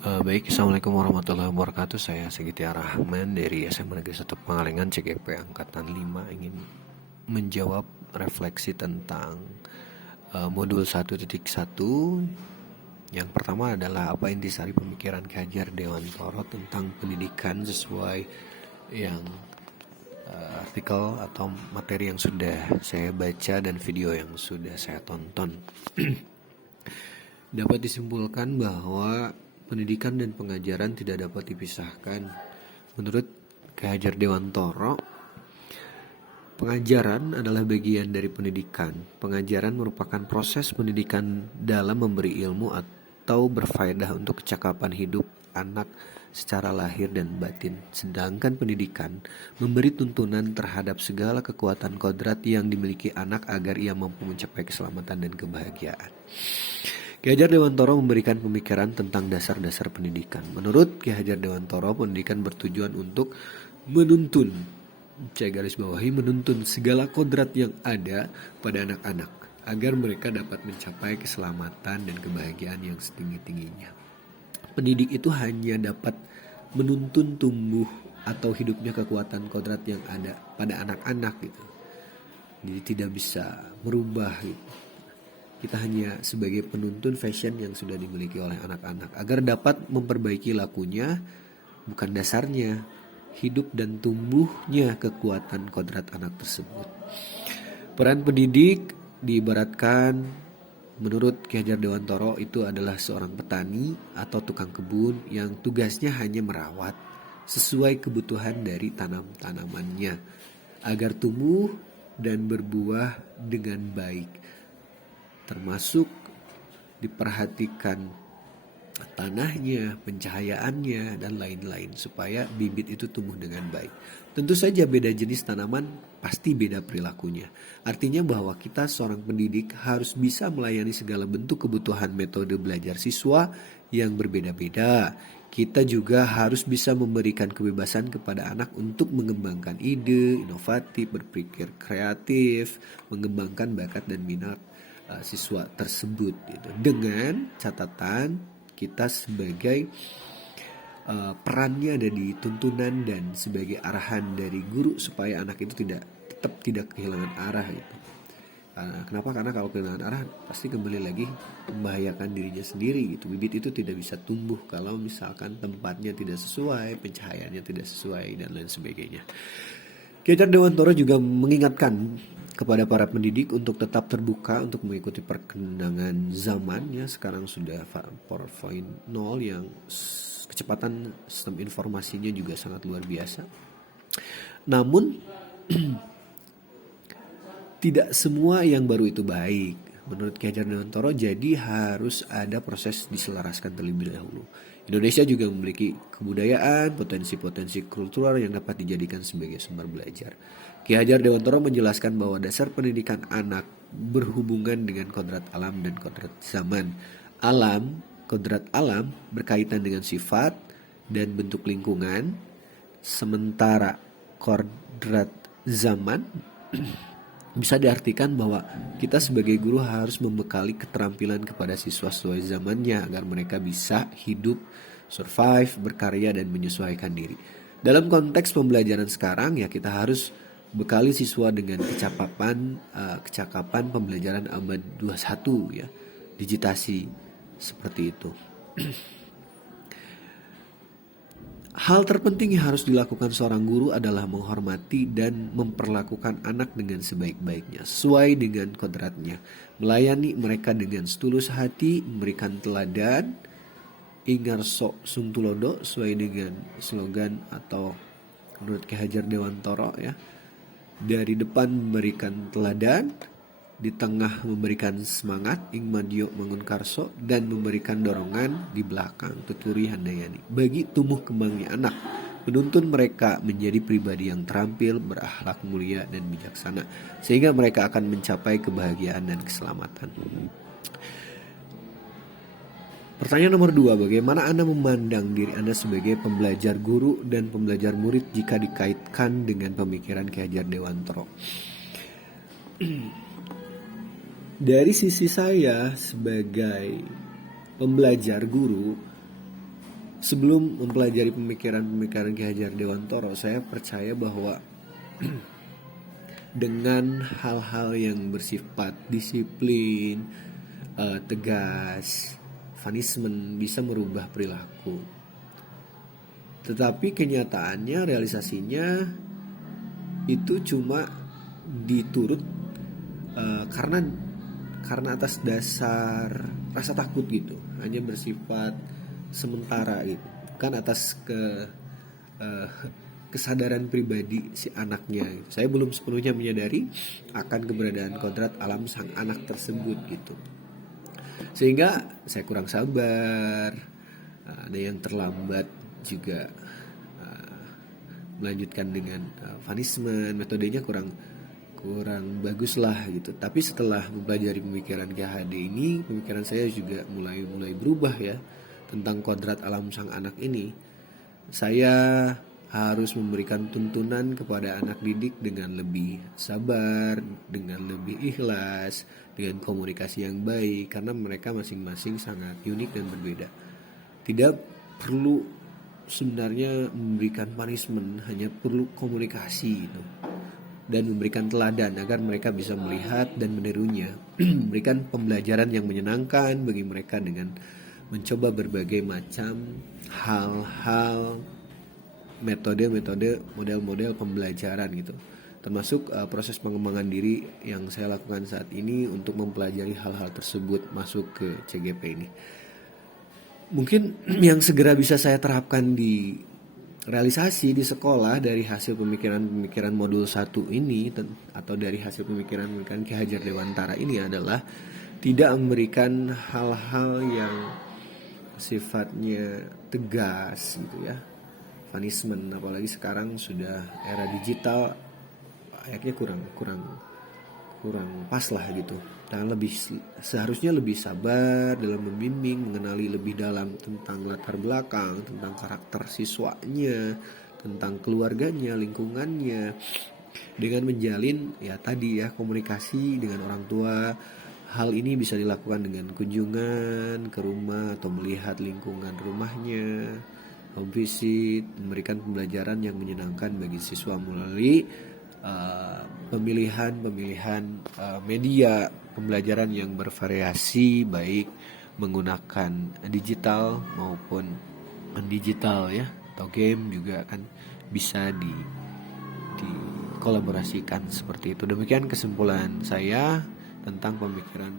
Baik, Assalamualaikum warahmatullahi wabarakatuh. Saya Sigitiar Rahman dari SMA Negeri 1 Pangalengan CGP Angkatan 5 ingin menjawab refleksi tentang modul 1.1. Yang pertama adalah apa intisari pemikiran Ki Hajar Dewantara tentang pendidikan sesuai yang artikel atau materi yang sudah saya baca dan video yang sudah saya tonton. Dapat disimpulkan bahwa pendidikan dan pengajaran tidak dapat dipisahkan. Menurut Ki Hajar Dewantara, pengajaran adalah bagian dari pendidikan. Pengajaran merupakan proses pendidikan dalam memberi ilmu atau berfaedah untuk kecakapan hidup anak secara lahir dan batin. Sedangkan pendidikan memberi tuntunan terhadap segala kekuatan kodrat yang dimiliki anak agar ia mampu mencapai keselamatan dan kebahagiaan. Ki Hajar Dewantara memberikan pemikiran tentang dasar-dasar pendidikan. Menurut Ki Hajar Dewantara, pendidikan bertujuan untuk menuntun, saya garis bawahi, menuntun segala kodrat yang ada pada anak-anak agar mereka dapat mencapai keselamatan dan kebahagiaan yang setinggi-tingginya. Pendidik itu hanya dapat menuntun tumbuh atau hidupnya kekuatan kodrat yang ada pada anak-anak gitu. Jadi tidak bisa merubah gitu. Kita hanya sebagai penuntun fashion yang sudah dimiliki oleh anak-anak agar dapat memperbaiki lakunya, bukan dasarnya, hidup dan tumbuhnya kekuatan kodrat anak tersebut. Peran pendidik diibaratkan menurut Ki Hajar Dewantara itu adalah seorang petani atau tukang kebun yang tugasnya hanya merawat sesuai kebutuhan dari tanam-tanamannya agar tumbuh dan berbuah dengan baik, termasuk diperhatikan tanahnya, pencahayaannya, dan lain-lain supaya bibit itu tumbuh dengan baik. Tentu saja beda jenis tanaman pasti beda perilakunya. Artinya bahwa kita seorang pendidik harus bisa melayani segala bentuk kebutuhan metode belajar siswa yang berbeda-beda. Kita juga harus bisa memberikan kebebasan kepada anak untuk mengembangkan ide, inovatif, berpikir kreatif, mengembangkan bakat dan minat siswa tersebut gitu. Dengan catatan kita sebagai perannya ada di tuntunan dan sebagai arahan dari guru supaya anak itu tetap tidak kehilangan arah gitu. Kenapa? Karena kalau kehilangan arah pasti kembali lagi membahayakan dirinya sendiri gitu. Bibit itu tidak bisa tumbuh kalau misalkan tempatnya tidak sesuai, pencahayaannya tidak sesuai dan lain sebagainya. Ki Hajar Dewantara juga mengingatkan kepada para pendidik untuk tetap terbuka untuk mengikuti perkembangan zaman ya. Sekarang sudah 4.0 yang kecepatan sistem informasinya juga sangat luar biasa. Namun tidak semua yang baru itu baik. Menurut Ki Hajar Dewantara, jadi harus ada proses diselaraskan terlebih dahulu. Indonesia juga memiliki kebudayaan, potensi-potensi kultural yang dapat dijadikan sebagai sumber belajar. Ki Hajar Dewantara menjelaskan bahwa dasar pendidikan anak berhubungan dengan kodrat alam dan kodrat zaman. Kodrat alam berkaitan dengan sifat dan bentuk lingkungan, sementara kodrat zaman bisa diartikan bahwa kita sebagai guru harus membekali keterampilan kepada siswa sesuai zamannya agar mereka bisa hidup, survive, berkarya, dan menyesuaikan diri. Dalam konteks pembelajaran sekarang ya kita harus bekali siswa dengan kecakapan pembelajaran abad 21 ya, digitasi seperti itu. Hal terpenting yang harus dilakukan seorang guru adalah menghormati dan memperlakukan anak dengan sebaik-baiknya, sesuai dengan kodratnya, melayani mereka dengan setulus hati, memberikan teladan, ingarso sung tulodo, sesuai dengan slogan atau menurut Ki Hajar Dewantara ya, dari depan memberikan teladan, di tengah memberikan semangat, ing madyo mangun karso, dan memberikan dorongan di belakang, tuturi handayani, bagi tumbuh kembangnya anak, menuntun mereka menjadi pribadi yang terampil, berakhlak mulia dan bijaksana, sehingga mereka akan mencapai kebahagiaan dan keselamatan. Pertanyaan nomor 2, bagaimana Anda memandang diri Anda sebagai pembelajar guru dan pembelajar murid jika dikaitkan dengan pemikiran Ki Hajar Dewantara? Dari sisi saya sebagai pembelajar guru, Sebelum mempelajari pemikiran-pemikiran Ki Hajar Dewantara, saya percaya bahwa dengan hal-hal yang bersifat disiplin, tegas, punishment bisa merubah perilaku. Tetapi kenyataannya, realisasinya itu cuma diturut karena atas dasar rasa takut gitu, hanya bersifat sementara gitu, kan atas kesadaran pribadi si anaknya gitu. Saya belum sepenuhnya menyadari akan keberadaan kodrat alam sang anak tersebut gitu, sehingga saya kurang sabar, ada yang terlambat juga melanjutkan dengan punishment, metodenya kurang bagus lah gitu. Tapi setelah mempelajari pemikiran KHD ini, pemikiran saya juga mulai berubah ya tentang kodrat alam sang anak ini. Saya harus memberikan tuntunan kepada anak didik dengan lebih sabar, dengan lebih ikhlas, dengan komunikasi yang baik, karena mereka masing-masing sangat unik dan berbeda. Tidak perlu sebenarnya memberikan punishment, hanya perlu komunikasi gitu, dan memberikan teladan agar mereka bisa melihat dan menirunya. Memberikan pembelajaran yang menyenangkan bagi mereka dengan mencoba berbagai macam hal-hal, metode-metode, model-model pembelajaran gitu, termasuk proses pengembangan diri yang saya lakukan saat ini untuk mempelajari hal-hal tersebut masuk ke CGP ini. Mungkin yang segera bisa saya terapkan di realisasi di sekolah dari hasil pemikiran-pemikiran modul 1 ini, atau dari hasil pemikiran-pemikiran Ki Hajar Dewantara ini adalah tidak memberikan hal-hal yang sifatnya tegas gitu ya, punishment, apalagi sekarang sudah era digital, kayaknya kurang pas lah gitu. Dan seharusnya lebih sabar dalam membimbing, mengenali lebih dalam tentang latar belakang, tentang karakter siswanya, tentang keluarganya, lingkungannya, dengan menjalin ya tadi ya komunikasi dengan orang tua. Hal ini bisa dilakukan dengan kunjungan ke rumah atau melihat lingkungan rumahnya, home visit, memberikan pembelajaran yang menyenangkan bagi siswa melalui pemilihan media pembelajaran yang bervariasi, baik menggunakan digital maupun non-digital ya, atau game juga kan bisa dikolaborasikan seperti itu. Demikian kesimpulan saya tentang pemikiran